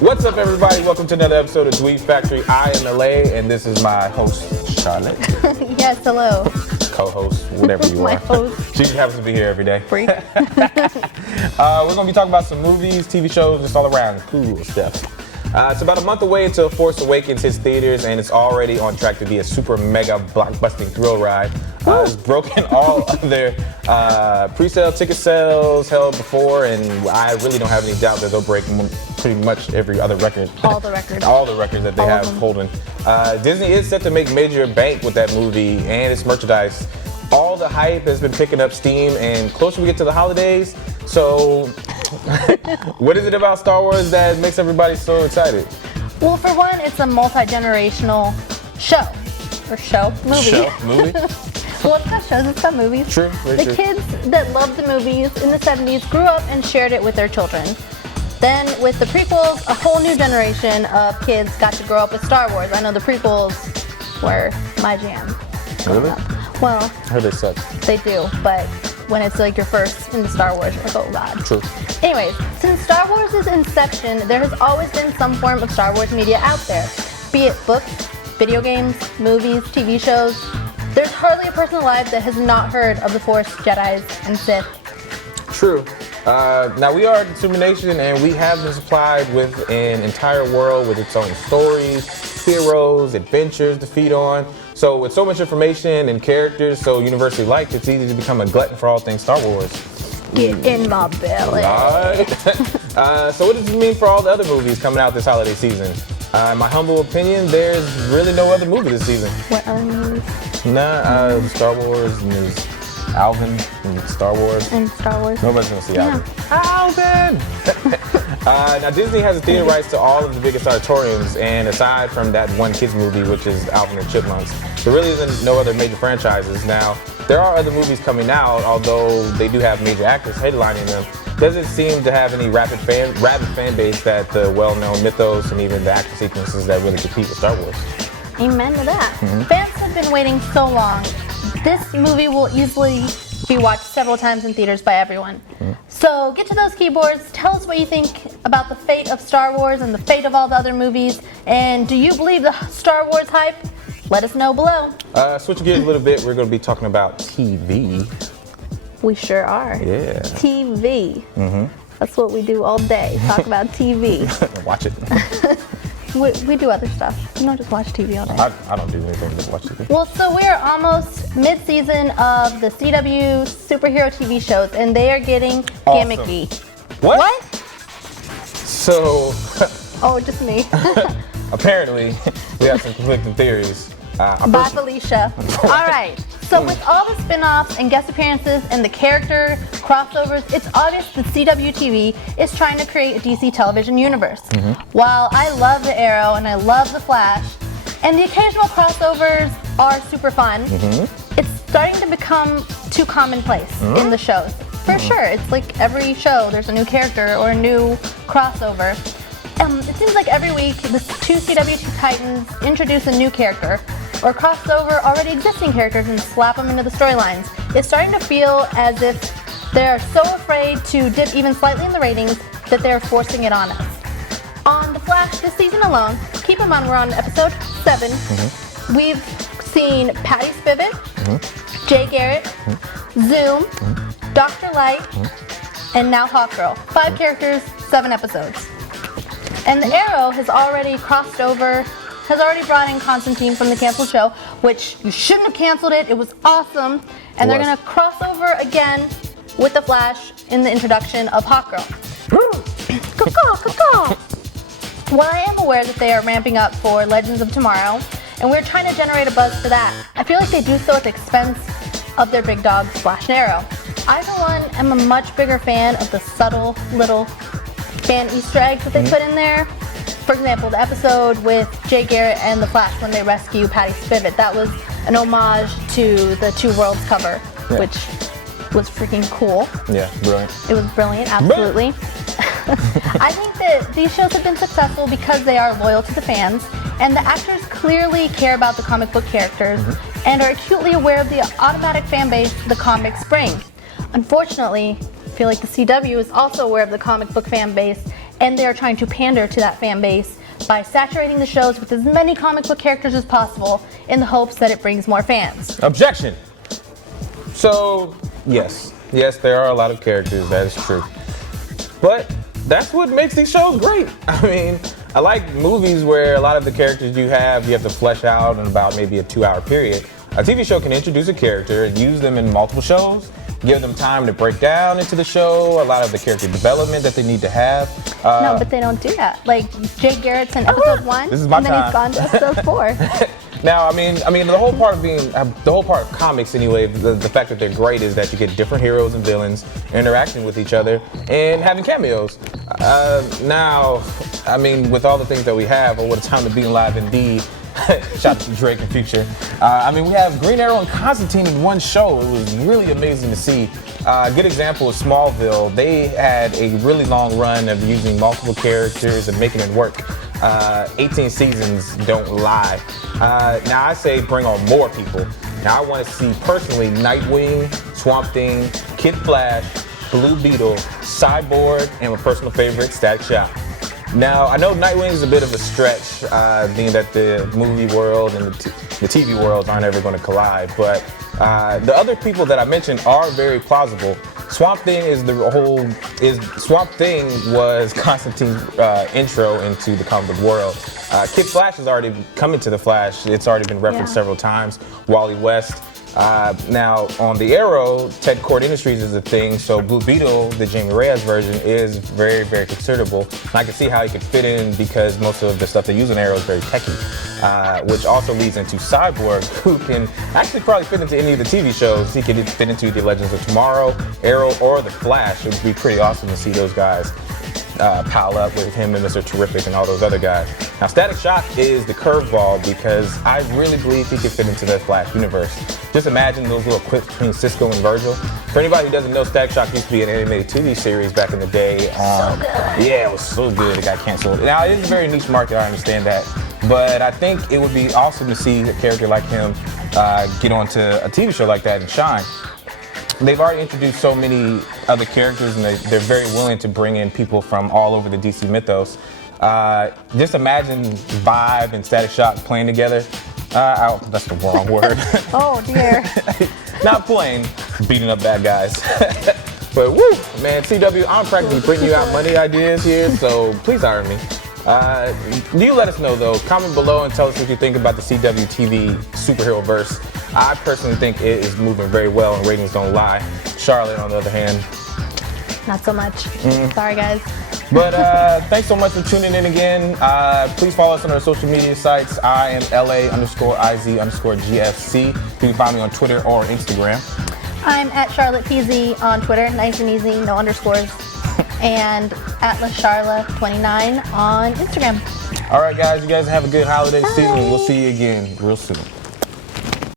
What's up, everybody? Welcome to another episode of Dweeb Factory. I am LA, and this is my host, Charlotte. Yes, hello. Co-host, whatever you My are. host. She happens to be here every day. Freak. We're going to be talking about some movies, TV shows, just all around cool stuff. It's about a month away until Force Awakens hits theaters, and it's already on track to be a super mega blockbusting thrill ride. It's broken all other pre-sale ticket sales held before, and I really don't have any doubt that they'll break pretty much every other record. All the records. All the records that they All have of them. holding. Disney is set to make major bank with that movie and its merchandise. All the hype has been picking up steam, and closer we get to the holidays. So, what is it about Star Wars that makes everybody so excited? Well, for one, it's a multi-generational show. Movie. Well, it's got shows, it's got movies. True, very The true. kids that loved the movies in the 70s grew up and shared it with their children. Then, with the prequels, a whole new generation of kids got to grow up with Star Wars. I know the prequels were my jam. Really? Well, I heard they suck. they do, but when it's like your first into Star Wars, you're like, oh god. True. Anyways, since Star Wars' inception, there has always been some form of Star Wars media out there. Be it books, video games, movies, TV shows. There's hardly a person alive that has not heard of the Force, Jedis, and Sith. True. Now we are Consumer Nation, and we have been supplied with an entire world with its own stories, heroes, adventures to feed on. So with so much information and characters so universally liked, it's easy to become a glutton for all things Star Wars. Get in my belly. Alright. So what does it mean for all the other movies coming out this holiday season? In my humble opinion, there's really no other movie this season. What other movies? Star Wars, and there's Alvin and Star Wars. And Star Wars. Nobody's gonna see Alvin. Alvin! Now Disney has the theater rights to all of the biggest auditoriums, and aside from that one kids movie, which is Alvin and Chipmunks, there really isn't no other major franchises. Now, there are other movies coming out, although they do have major actors headlining them. Doesn't seem to have any rabid fan base that the well-known mythos and even the action sequences that really compete with Star Wars. Amen to that. Fans have been waiting so long. This movie will easily be watched several times in theaters by everyone. So get to those keyboards, tell us what you think about the fate of Star Wars and the fate of all the other movies, and do you believe the Star Wars hype? Let us know below. Switching gears a little bit, we're going to be talking about TV. We sure are. Yeah. TV. That's what we do all day, talk about TV. Watch it. We do other stuff. We don't just watch TV all day. I don't do anything but watch TV. Well, so we're almost mid-season of the CW superhero TV shows, and they are getting Awesome. gimmicky. What? So, Oh, just me. apparently, we have some conflicting theories. Bye, Felicia. All right. So with all the spin-offs and guest appearances and the character crossovers, it's obvious that CW TV is trying to create a DC television universe. While I love the Arrow and I love the Flash, and the occasional crossovers are super fun, it's starting to become too commonplace in the shows. For sure, it's like every show there's a new character or a new crossover. It seems like every week the two CW Titans introduce a new character or cross over already existing characters and slap them into the storylines. It's starting to feel as if they're so afraid to dip even slightly in the ratings that they're forcing it on us. On The Flash this season alone, keep in mind we're on episode 7, we've seen Patty Spivot, Jay Garrett, Zoom, Dr. Light, and now Hawkgirl. 5 characters, 7 episodes. And the Arrow has already crossed over, has already brought in Constantine from the canceled show, which you shouldn't have canceled it. It was awesome. And they're going to cross over again with the Flash in the introduction of Hawkgirl. While I am aware that they are ramping up for Legends of Tomorrow, and we're trying to generate a buzz for that, I feel like they do so at the expense of their big dogs, Flash and Arrow. I, for one, am a much bigger fan of the subtle little fan Easter eggs that they put in there. For example, the episode with Jay Garrett and the Flash when they rescue Patty Spivot, that was an homage to the Two Worlds cover, which was freaking cool. Yeah, brilliant. It was brilliant, absolutely. I think that these shows have been successful because they are loyal to the fans, and the actors clearly care about the comic book characters and are acutely aware of the automatic fan base the comics bring. Unfortunately, I feel like the CW is also aware of the comic book fan base and they are trying to pander to that fan base by saturating the shows with as many comic book characters as possible in the hopes that it brings more fans. Objection! So, yes, there are a lot of characters, that is true. But that's what makes these shows great. I mean, I like movies where a lot of the characters you have to flesh out in about maybe a 2-hour period. A TV show can introduce a character and use them in multiple shows, give them time to break down into the show, a lot of the character development that they need to have. No, but they don't do that. Like Jay Garrett's in episode 1, This is my and then time. he's gone to episode 4. Now, I mean, the whole part of comics anyway, the fact that they're great is that you get different heroes and villains interacting with each other and having cameos. Now, I mean, with all the things that we have, what a time to be alive indeed. Shout out to Drake and Future. I mean, we have Green Arrow and Constantine in one show. It was really amazing to see. A good example is Smallville. They had a really long run of using multiple characters and making it work. 18 seasons don't lie. Now I say bring on more people. Now I want to see personally Nightwing, Swamp Thing, Kid Flash, Blue Beetle, Cyborg, and my personal favorite, Static Shock. Now, I know Nightwing is a bit of a stretch, being that the movie world and the TV worlds aren't ever going to collide, but the other people that I mentioned are very plausible. Swamp Thing Swamp Thing was Constantine's intro into the comic book world. Kid Flash has already come into the Flash. It's already been referenced several times. Wally West. Now, on the Arrow, Ted Kord Industries is a thing, so Blue Beetle, the Jamie Reyes version, is very, very considerable. And I can see how he could fit in because most of the stuff they use in Arrow is very techy, which also leads into Cyborg, who can actually probably fit into any of the TV shows. He could fit into the Legends of Tomorrow, Arrow, or The Flash. It would be pretty awesome to see those guys pile up with him and Mr. Terrific and all those other guys. Now, Static Shock is the curveball because I really believe he could fit into the Flash universe. Just imagine those little quips between Cisco and Virgil. For anybody who doesn't know, Static Shock used to be an animated TV series back in the day. So good. Yeah, it was so good. It got canceled. Now, it is a very niche market, I understand that. But I think it would be awesome to see a character like him get onto a TV show like that and shine. They've already introduced so many other characters, and they're very willing to bring in people from all over the DC mythos. Just imagine Vibe and Static Shock playing together. That's the wrong word. Oh dear. Not playing, beating up bad guys. But woo, man, CW, I'm practically putting you out money ideas here, so please hire me. You let us know though. Comment below and tell us what you think about the CW TV superhero verse. I personally think it is moving very well and ratings don't lie. Charlotte, on the other hand, Not so much. Sorry, guys. But thanks so much for tuning in again. Please follow us on our social media sites. I am LA_IZ_GFC. You can find me on Twitter or Instagram. I'm at Charlotte PZ on Twitter, nice and easy, no underscores. And AtlasCharla29 on Instagram. All right, guys, you guys have a good holiday season. We'll see you again real soon.